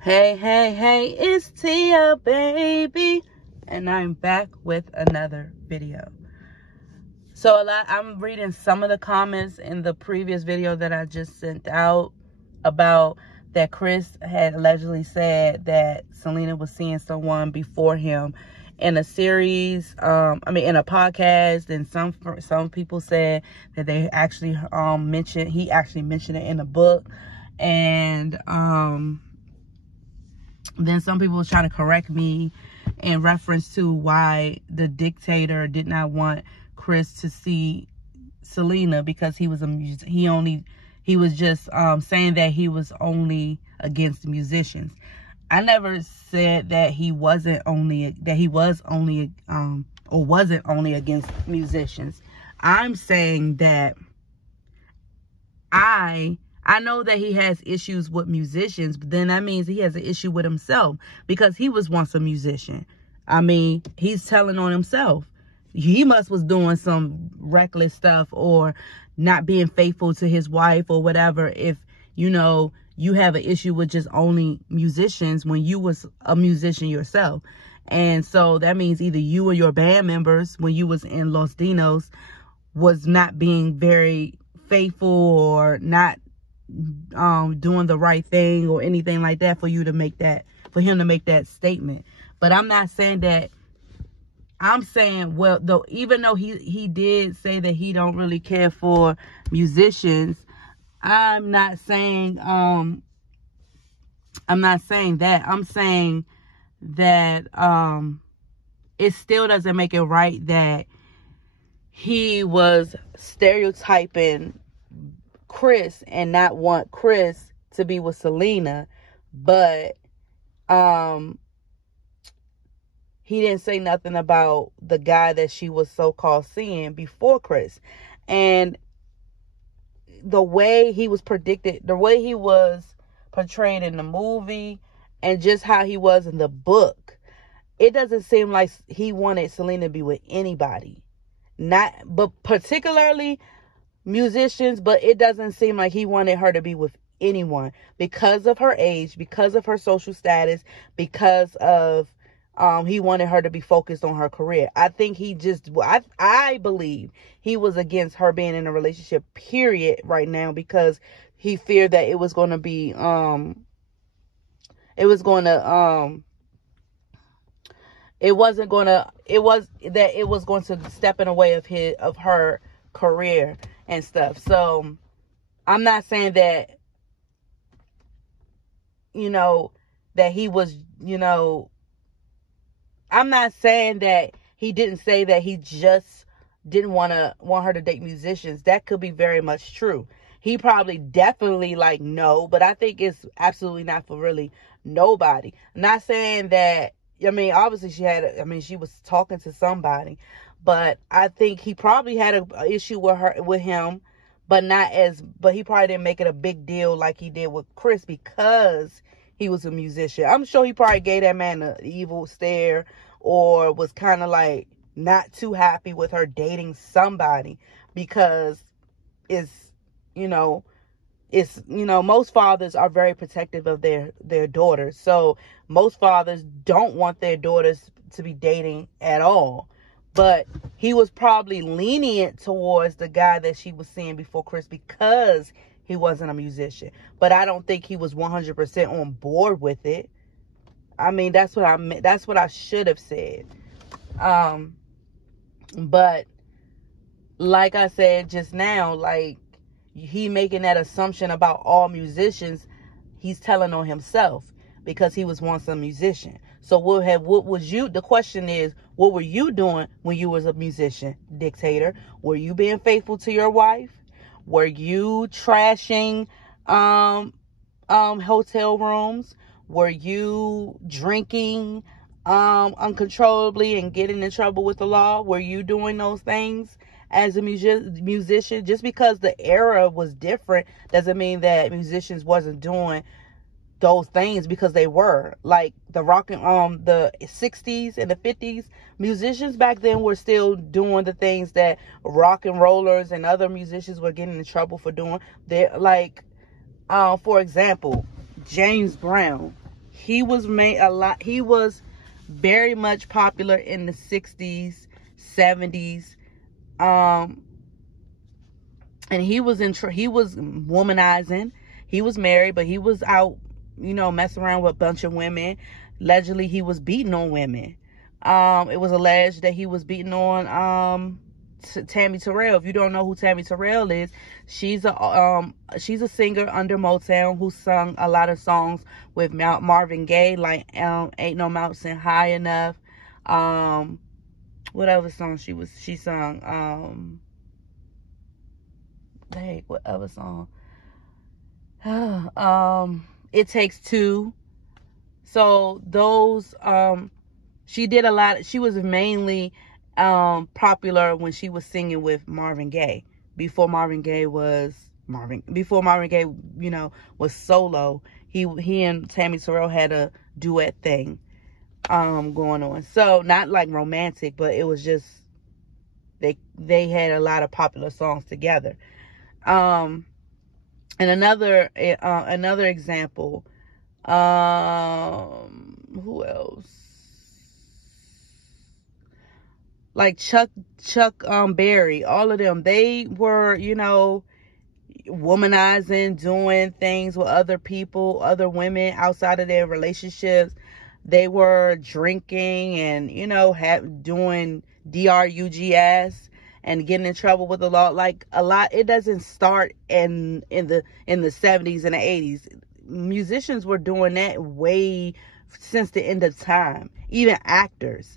Hey, hey, hey, it's Tia, baby. And I'm back with another video. So I'm reading some of the comments in the previous video that I just sent out about that Chris had allegedly said that Selena was seeing someone before him in a series, in a podcast. And some people said that they actually he actually mentioned it in a book. And then some people was trying to correct me in reference to why the dictator did not want Chris to see Selena, because he was just saying that he was only against musicians. I never said that he was only against musicians. I'm saying that I know that he has issues with musicians, but then that means he has an issue with himself, because he was once a musician. I mean, he's telling on himself. He was doing some reckless stuff or not being faithful to his wife or whatever. If, you have an issue with just only musicians when you was a musician yourself. And so that means either you or your band members, when you was in Los Dinos, was not being very faithful or not doing the right thing or anything like that for him to make that statement. But I'm not saying that. I'm saying, well, though, even though he did say that he don't really care for musicians, I'm not saying that. I'm saying that it still doesn't make it right that he was stereotyping Chris and not want Chris to be with Selena, but he didn't say nothing about the guy that she was so-called seeing before Chris. And the way he was portrayed in the movie and just how he was in the book, it doesn't seem like he wanted Selena to be with anybody. But particularly musicians, but it doesn't seem like he wanted her to be with anyone because of her age, because of her social status, because of he wanted her to be focused on her career. I think I believe he was against her being in a relationship, period, right now, because he feared that it was going to be it was going to step in the way of her career and stuff. So I'm not saying that that he was, I'm not saying that he didn't say that he just didn't want her to date musicians. That could be very much true. He probably definitely no, but I think it's absolutely not for really nobody. I'm not saying that. Obviously she was talking to somebody, but I think he probably had an issue with him, but he probably didn't make it a big deal like he did with Chris because he was a musician. I'm sure he probably gave that man an evil stare or was kind of not too happy with her dating somebody, because most fathers are very protective of their daughters. So most fathers don't want their daughters to be dating at all. But he was probably lenient towards the guy that she was seeing before Chris because he wasn't a musician. But I don't think he was 100% on board with it. That's what I meant. That's what I should have said. But like I said just now, he making that assumption about all musicians, he's telling on himself because he was once a musician. So the question is, what were you doing when you was a musician, dictator? Were you being faithful to your wife? Were you trashing hotel rooms? Were you drinking uncontrollably and getting in trouble with the law? Were you doing those things as a musician? Just because the era was different doesn't mean that musicians wasn't doing those things, because they were. The rock and the 60s and the 50s, musicians back then were still doing the things that rock and rollers and other musicians were getting in trouble for doing. They're for example, James Brown. he was made a lot. He was very much popular in the 60s, 70s. And he was womanizing. He was married, but he was out, messing around with a bunch of women. Allegedly, he was beating on women. It was alleged that he was beating on Tammy Terrell. If you don't know who Tammy Terrell is, she's a singer under Motown who sung a lot of songs with Marvin Gaye, like Ain't No Mountain High Enough. What other song she sung? What other song? It Takes Two. So those, she did a lot. She was mainly popular when she was singing with Marvin Gaye. Before Marvin Gaye, was solo. He and Tammy Terrell had a duet thing going on. So not like romantic, but it was just they had a lot of popular songs together. And another example, who else? Like Chuck Berry, all of them, they were, womanizing, doing things with other people, other women outside of their relationships. They were drinking and, doing drugs and getting in trouble with the law. Like a lot, it doesn't start in the 70s and the 80s. Musicians were doing that way since the end of time. Even actors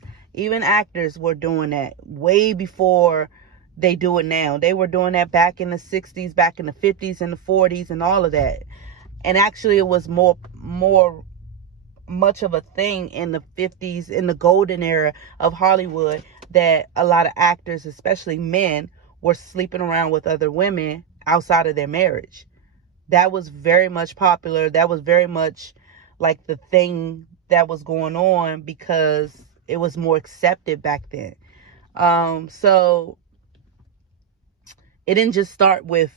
were doing that way before they do it now. They were doing that back in the 60s, back in the 50s and the 40s and all of that. And actually it was much of a thing in the 50s, in the golden era of Hollywood, that a lot of actors, especially men, were sleeping around with other women outside of their marriage. That was very much popular. That was very much like the thing that was going on because it was more accepted back then. So it didn't just start with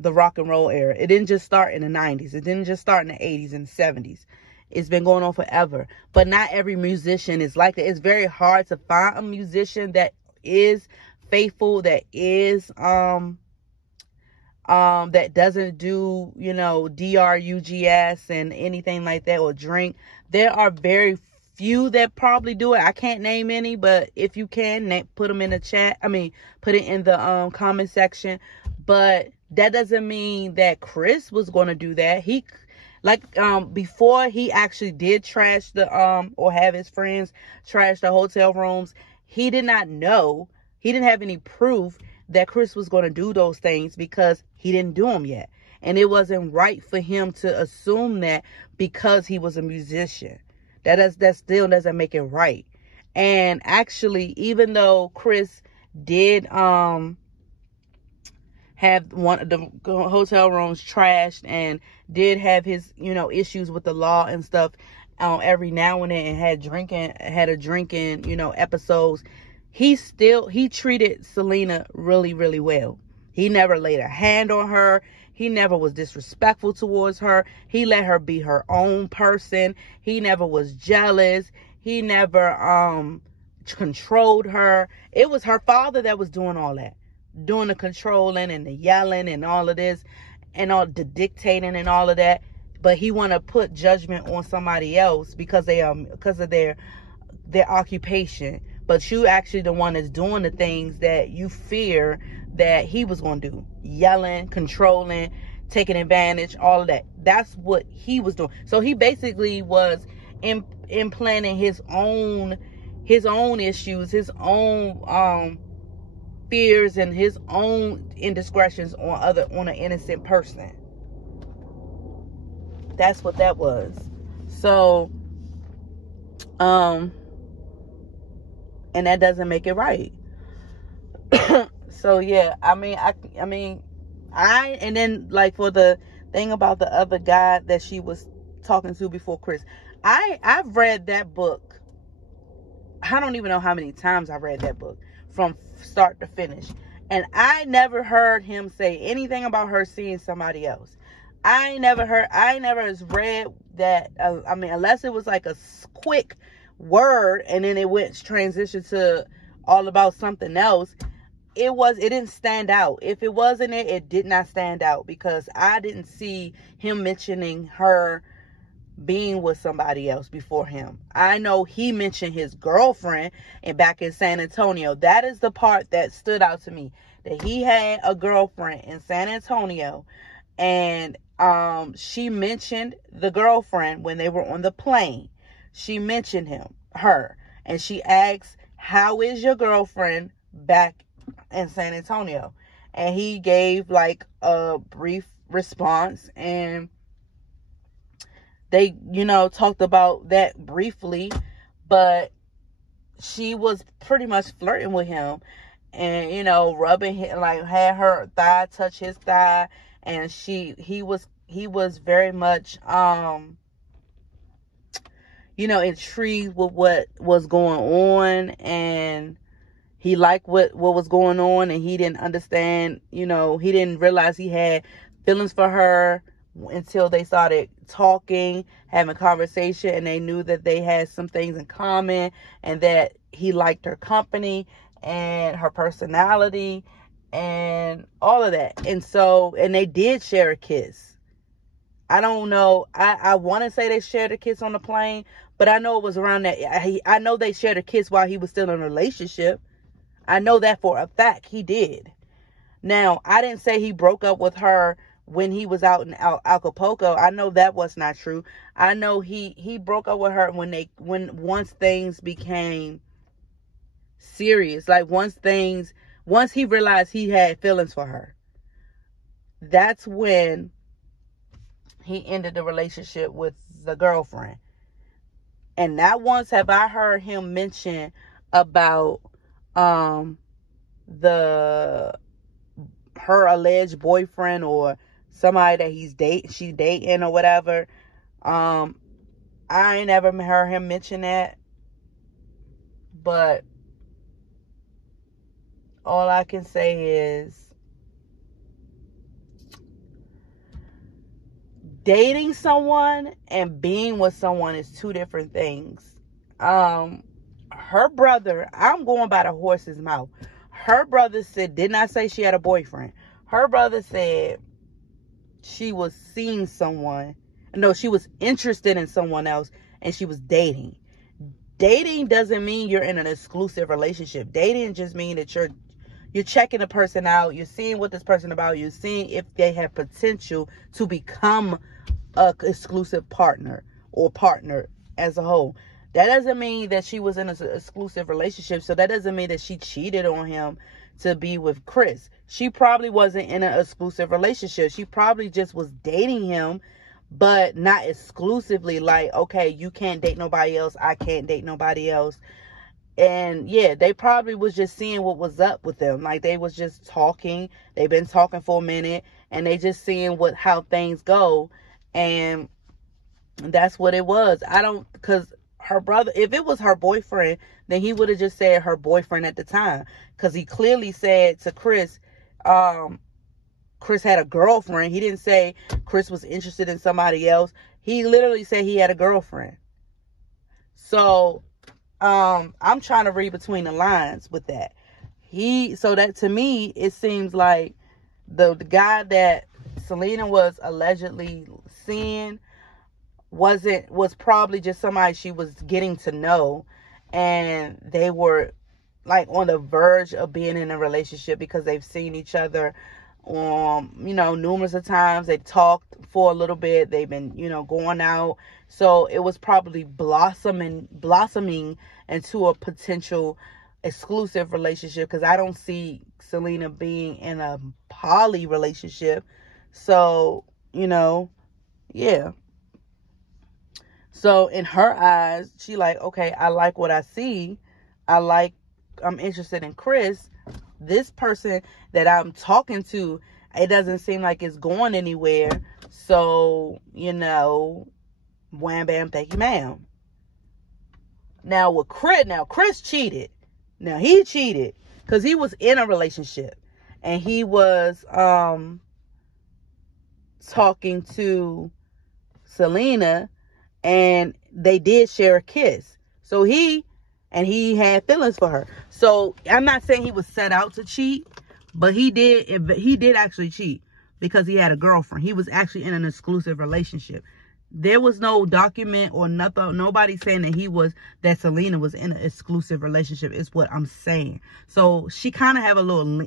the rock and roll era. It didn't just start in the 90s. It didn't just start in the 80s and 70s. It's been going on forever. But not every musician is like that. It's very hard to find a musician that is faithful, that is that doesn't do, drugs and anything like that, or drink. There are very few that probably do it. I can't name any, but if you can, put them in the chat. Put it in the comment section. But that doesn't mean that Chris was going to do that. Before he actually did trash or have his friends trash the hotel rooms, he did not know. He didn't have any proof that Chris was going to do those things because he didn't do them yet. And it wasn't right for him to assume that because he was a musician. That still doesn't make it right. And actually, even though Chris did have one of the hotel rooms trashed and did have his, issues with the law and stuff, every now and then, and had a drinking, episodes, he treated Selena really, really well. He never laid a hand on her. He never was disrespectful towards her. He let her be her own person. He never was jealous. He never controlled her. It was her father that was doing all that, doing the controlling and the yelling and all of this and all the dictating and all of that. But he want to put judgment on somebody else because of their occupation. But you actually the one that's doing the things that you fear that he was going to do. Yelling, controlling, taking advantage, all of that. That's what he was doing. So he basically was implanting his own issues, his own fears, and his own indiscretions on an innocent person. That's what that was. So, and that doesn't make it right. So yeah, and then like for the thing about the other guy that she was talking to before Chris, I've read that book. I don't even know how many times I've read that book from start to finish, and I never heard him say anything about her seeing somebody else. I ain't never read that. I mean, unless it was like a quick word and then it went transitioned to all about something else. It didn't stand out. If it wasn't it did not stand out, because I didn't see him mentioning her being with somebody else before him. I know he mentioned his girlfriend back in San Antonio. That is the part that stood out to me, that he had a girlfriend in San Antonio, and she mentioned the girlfriend when they were on the plane. She mentioned her, and she asked, "How is your girlfriend back in San Antonio?" And he gave like a brief response, and they, talked about that briefly, but she was pretty much flirting with him and, rubbing him, like had her thigh touch his thigh. And he was very much, intrigued with what was going on, and he liked what was going on, and he didn't understand, he didn't realize he had feelings for her until they started talking, having conversation, and they knew that they had some things in common, and that he liked her company and her personality and all of that. And they did share a kiss. I don't know. I want to say they shared a kiss on the plane, but I know it was around that. I know they shared a kiss while he was still in a relationship. I know that for a fact he did. Now, I didn't say he broke up with her when he was out in Acapulco. I know that was not true. I know he broke up with her once things became serious. Like once he realized he had feelings for her. That's when he ended the relationship with the girlfriend. And not once have I heard him mention about her alleged boyfriend or somebody that she's dating or whatever. I ain't never heard him mention that. But all I can say is, dating someone and being with someone is two different things. Her brother, I'm going by the horse's mouth. Her brother did not say she had a boyfriend. Her brother said she was seeing someone. No, she was interested in someone else and she was dating. Dating doesn't mean you're in an exclusive relationship. Dating just means that you're checking the person out. You're seeing what this person about. You're seeing if they have potential to become a exclusive partner or partner as a whole. That doesn't mean that she was in an exclusive relationship. So that doesn't mean that she cheated on him to be with Chris. She probably wasn't in an exclusive relationship. She probably just was dating him, but not exclusively. Like, okay, you can't date nobody else. I can't date nobody else. And yeah, they probably was just seeing what was up with them. Like they was just talking. They've been talking for a minute and they just seeing how things go. And that's what it was. Because her brother, if it was her boyfriend, then he would have just said her boyfriend at the time. Because he clearly said to Chris, Chris had a girlfriend. He didn't say Chris was interested in somebody else. He literally said he had a girlfriend. So, I'm trying to read between the lines with that. So that to me, it seems like the guy that Selena was allegedly seeing was probably just somebody she was getting to know, and they were like on the verge of being in a relationship because they've seen each other numerous of times. They've talked for a little bit. They've been, going out. So it was probably blossoming into a potential exclusive relationship, because I don't see Selena being in a poly relationship. So, yeah. So in her eyes, she like, okay, I like what I see. I'm interested in Chris. This person that I'm talking to, it doesn't seem like it's going anywhere. So, wham, bam, thank you, ma'am. Now with Chris cheated. Now he cheated because he was in a relationship and he was, talking to Selena, and they did share a kiss. So he had feelings for her. So I'm not saying he was set out to cheat, but he did actually cheat because he had a girlfriend. He was actually in an exclusive relationship. There was no document or nothing, nobody saying that Selena was in an exclusive relationship, is what I'm saying. So she kind of have a little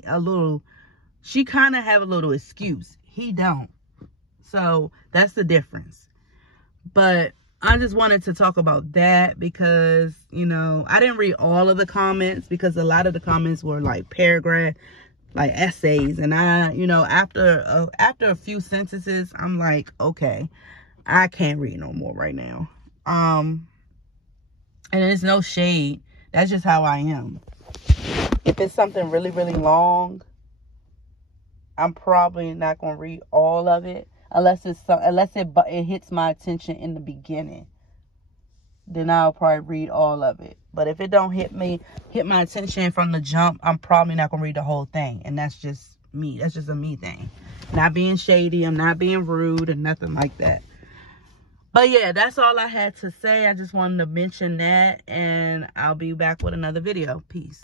excuse. He don't. So that's the difference. But I just wanted to talk about that because, you know, I didn't read all of the comments because a lot of the comments were like paragraph, like essays. And I, you know, after a few sentences, I'm like, okay, I can't read no more right now. And there's no shade. That's just how I am. If it's something really, really long, I'm probably not going to read all of it. Unless it hits my attention in the beginning, then I'll probably read all of it. But if it don't hit my attention from the jump, I'm probably not gonna read the whole thing. And that's just me. That's just a me thing. Not being shady. I'm not being rude or nothing like that. But yeah, that's all I had to say. I just wanted to mention that, and I'll be back with another video. Peace.